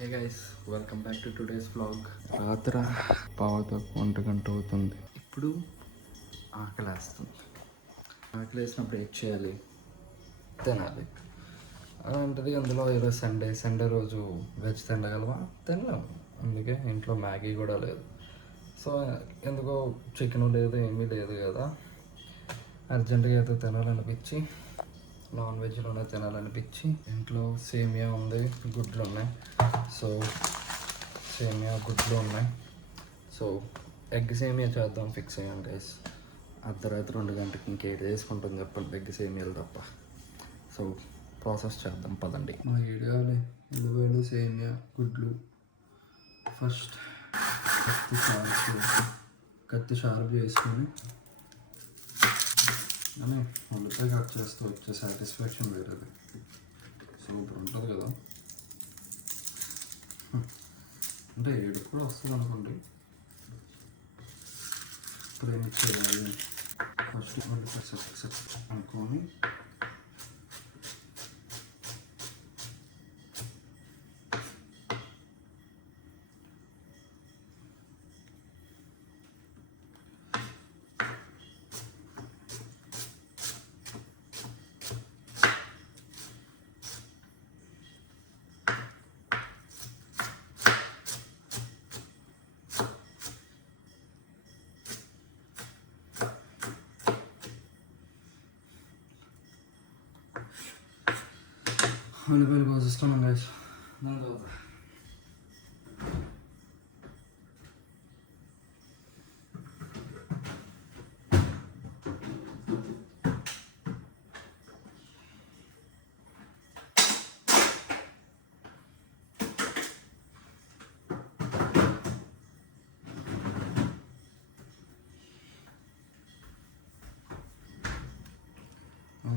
Hey guys, welcome back to today's vlog. రాత్రి పావుతకు 1 గంట అవుతుంది. ఇప్పుడు ఆకలేస్తుంది. ఆకలేసినప్పుడు ఏం చేయాలి? తినాలి. అలాంటిది అందులో ఈరోజు సండే రోజు వెజ్ తినగలమా? తినలేము. అందుకే ఇంట్లో మ్యాగీ కూడా లేదు. సో ఎందుకో చికెన్ లేదు, ఏమీ లేదు కదా, అర్జెంటుగా ఏదో తినాలనిపించి నాన్ వెజ్లోనే తినాలనిపించి ఇంట్లో సేమియా ఉంది, గుడ్లు ఉన్నాయి. సో సేమియా గుడ్లు ఉన్నాయి. సో ఎగ్ సేమియా చేద్దాం ఫిక్స్ అయ్యాను గైస్. అర్ధరాత్రి 2 గంటకి ఇంకేటి చేసుకుంటుంది చెప్పండి, ఎగ్ సేమియాలు తప్ప. సో ప్రాసెస్ చేద్దాం పదండి. మా ఏడియాలి ఉల్లిపాయలు, సేమియా, గుడ్లు. ఫస్ట్ కత్తి షార్ప్ చేసుకొని అని ఉల్లిపాయ కట్ చేస్తూ వచ్చే సాటిస్ఫాక్షన్ వేరేది. సూపర్ ఉంటుంది కదా. అంటే ఏడుపు కూడా వస్తుంది అనుకోండి. ఇప్పుడు ఏమి చేయాలి? ఫస్ట్ ఉల్లిపాయ అనుకొని ఉల్లిపాయలు కోసిస్తున్నాం గైస్. దాని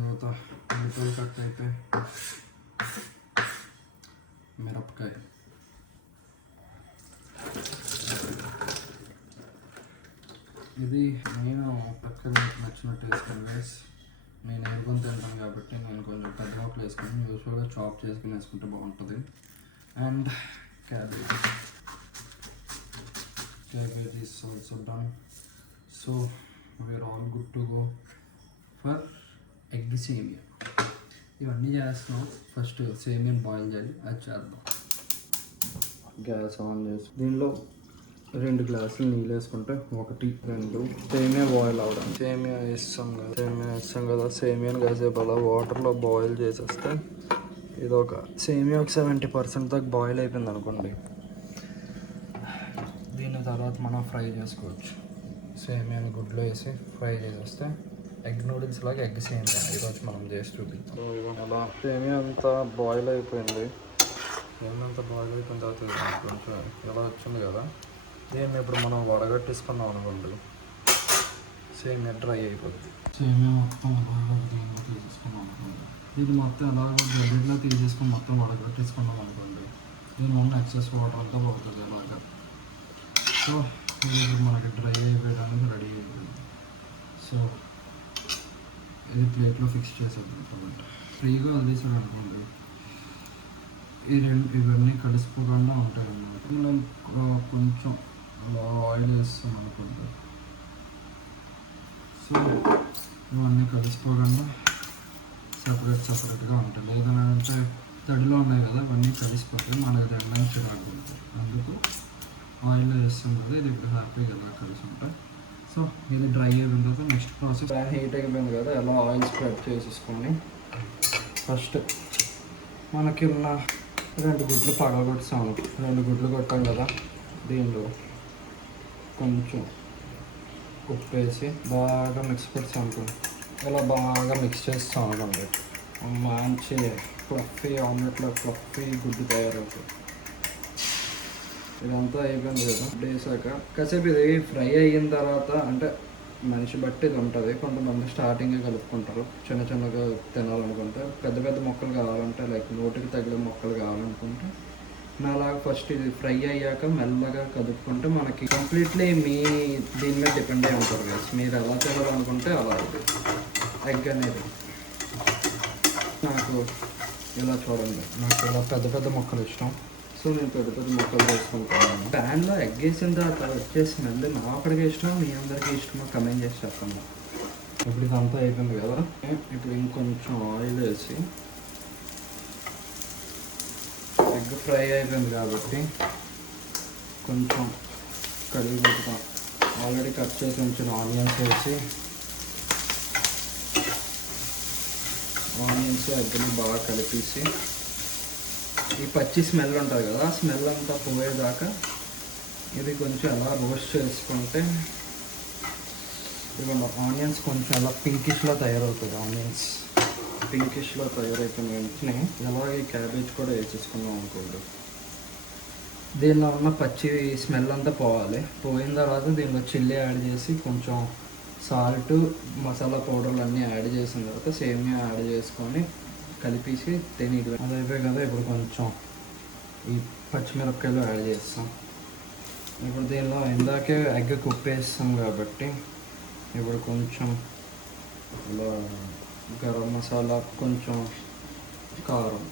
తర్వాత ఉల్లిపాయలు కట్ అయితే మిరపకాయ, ఇది నేను పక్కన నచ్చినట్టు వేసుకుని గైస్. నేను ఎరుకొని తింటాను కాబట్టి నేను కొంచెం పెద్ద మొక్కలు వేసుకుని యూజువల్గా చాప్ చేసుకుని వేసుకుంటే బాగుంటుంది. And cabbage is also done. So we're all good to go for egg semiya. ఇవన్నీ చేస్తున్నాం. ఫస్ట్ సేమియా బాయిల్ చేయాలి, అది చేద్దాం. గ్యాస్ ఆన్ చేసి దీనిలో 2 గ్లాసులు నీళ్ళు వేసుకుంటే 1, 2 సేమియా బాయిల్ అవడం. సేమియా వేస్తాం కదా. సేమియాని కాసేపు అలా వాటర్లో బాయిల్ చేసేస్తే ఇది ఒక సేమియా ఒక 70% దాకా బాయిల్ అయిపోయింది అనుకోండి. దీని తర్వాత మనం ఫ్రై చేసుకోవచ్చు. సేమియాని గుడ్లో వేసి ఫ్రై చేసేస్తే ఎగ్ నూడిల్స్ లాగా ఎగ్ సేమియా ఈరోజు మనం చేసి చూపిస్తాం. అలా సేమియా అంతా బాయిల్ అయిపోయింది. సేమియా బాయిల్ అయిపోయిన తర్వాత కొంచెం ఇలా వచ్చింది కదా, దీన్ని ఇప్పుడు మనం వడగట్టేసుకున్నాం అనుకోండి, సేమియా డ్రై అయిపోద్ది. సేమియా మొత్తం దీన్ని తీసేసుకున్నాం అనుకోండి, ఇది మొత్తం ఎలాగో బ్లెండర్లో తీసేసుకుని మొత్తం వడగట్టేసుకున్నాం అనుకోండి, దీని ఉన్న ఎక్సెస్ వాటర్ అంతా పడుతుంది అలాగా. సో ఇది ఇప్పుడు మనకి డ్రై అయిపోయడానికి రెడీ అయిపోయింది. సో ఇది ప్లేట్లో ఫిక్స్ చేసేద్దాం కాబట్టి ఫ్రీగా వదిలేసాడు అనుకోండి, ఇవన్నీ కలిసిపోకుండా ఉంటాయి అన్నమాట. నేను కొంచెం అలా ఆయిల్ వేస్తాం అనుకుంటా. సో ఇవన్నీ కలిసిపోకుండా సపరేట్గా ఉంటాయి. లేదని అంటే తడిలో ఉన్నాయి కదా, ఇవన్నీ కలిసిపోతాయి, మనకి దగ్గర చిరాకు పడుతుంది. అందుకు ఆయిల్లో వేస్తాం కదా, ఇది ఇప్పుడు హ్యాపీగా ఎలా కలిసి ఉంటాయి. సో ఇది డ్రై అయిపోయిన తర్వాత నెక్స్ట్ ప్రాసెస్. ప్యాన్ హీట్ అయిపోయింది కదా, ఎలా ఆయిల్ స్ప్రెడ్ చేసేసుకొని ఫస్ట్ మనకి ఉన్న 2 గుడ్లు పగలగొట్టాము. 2 గుడ్లు కొట్టాం కదా, దీనిలో కొంచెం ఉప్పు వేసి బాగా మిక్స్ పెడతాం అనుకోండి. ఇలా బాగా మిక్స్ చేస్తాం అనుకోండి, మంచి ఫ్లఫీ ఆమ్లెట్లో ఫ్లఫీ గుడ్డు తయారవుతుంది. ఇదంతా అయిపోయింది కదా, వేసాక కాసేపు ఇది ఫ్రై అయిన తర్వాత, అంటే మనిషి బట్టి ఇది ఉంటుంది. కొంతమంది స్టార్టింగే కలుపుకుంటారు, చిన్నగా తినాలనుకుంటే. పెద్ద మొక్కలు కావాలంటే, లైక్ నోటికి తగిలే మొక్కలు కావాలనుకుంటే నాలాగా ఫస్ట్ ఇది ఫ్రై అయ్యాక మెల్లగా కదుపుకుంటే మనకి కంప్లీట్లీ దీని మీద డిపెండ్ అయి ఉంటారు కదా. మీరు ఎలా తినాలనుకుంటే అలా ఎగ్ అనేది. నాకు ఇలా చూడండి, నాకు ఇలా పెద్ద మొక్కలు ఇష్టం. సో నేను పెద్ద పెద్ద ముక్కలు వేసుకుంటాను. ప్యాన్లో ఎగ్ వేసిన తర్వాత వచ్చే స్మెల్ నా ఒక్కడికి ఇష్టమో మీ అందరికీ ఇష్టమో కమెంట్ చేసి చెప్పండి. ఇప్పుడు ఇదంతా అయిపోయింది కదా, ఇప్పుడు ఇంకొంచెం ఆయిల్ వేసి ఎగ్ ఫ్రై అయిపోయింది కాబట్టి కొంచెం కడిగి పెడతాం. ఆల్రెడీ కట్ చేసి ఉంచిన ఆనియన్స్ వేసి ఆనియన్స్ ఎగ్ని బాగా కలిపేసి ఈ పచ్చి స్మెల్ ఉంటుంది కదా, ఆ స్మెల్ అంతా పోయేదాకా ఇది కొంచెం అలా రోస్ట్ చేసుకుంటే ఇవ్వండి. ఆనియన్స్ కొంచెం అలా పింకిష్లో తయారవుతుంది. ఆనియన్స్ పింకిష్లో తయారైపోయిన వెంటనే అలాగే క్యాబేజ్ కూడా వేసేసుకున్నాం అనుకోండి. దీనిలో ఉన్న పచ్చి స్మెల్ అంతా పోవాలి. పోయిన తర్వాత దీనిలో చిల్లీ యాడ్ చేసి కొంచెం సాల్ట్ మసాలా పౌడర్లు అన్నీ యాడ్ చేసిన తర్వాత సేమియా యాడ్ చేసుకొని కలిపేసి తిని అది అయిపోయి కదా. ఇప్పుడు కొంచెం ఈ పచ్చిమిరపకాయలు యాడ్ చేస్తాం. ఇప్పుడు దీనిలో ఇందాకే ఎగ్ కుక్ వేస్తాం కాబట్టి ఇప్పుడు కొంచెం ఇలా గరం మసాలా, కొంచెం కారం,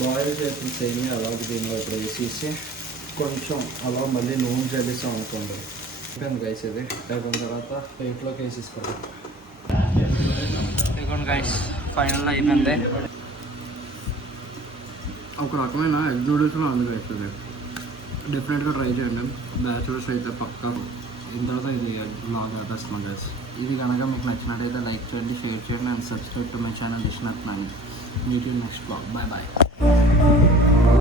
బాయిల్ చేసిన సేమియా అలాగే దీనిలో ఇప్పుడు వేసేసి కొంచెం అలా మళ్ళీ నూనె చల్లిస్తాం అనుకోండి. అయిపోయింది గైస్. ఇది అయిపోయిన తర్వాత ప్లేట్లోకి వేసేసుకోండి. ఇదిగోండి గైస్, ఫైనల్ అయిపోయింది. ఒక రకమైన ఎగ్ నూడిల్స్లో అందుకు వేస్తుంది. డిఫరెంట్గా ట్రై చేయండి. బ్యాచులర్స్ అయితే పక్కా దీని తర్వాత ఇది బ్లాగ్ ఆపేస్తున్నాం గైస్. ఇది కనుక మీకు నచ్చినట్టయితే లైక్ చేయండి, షేర్ చేయండి and subscribe to my channel Vishwanath man. Meet you next blog. Bye bye.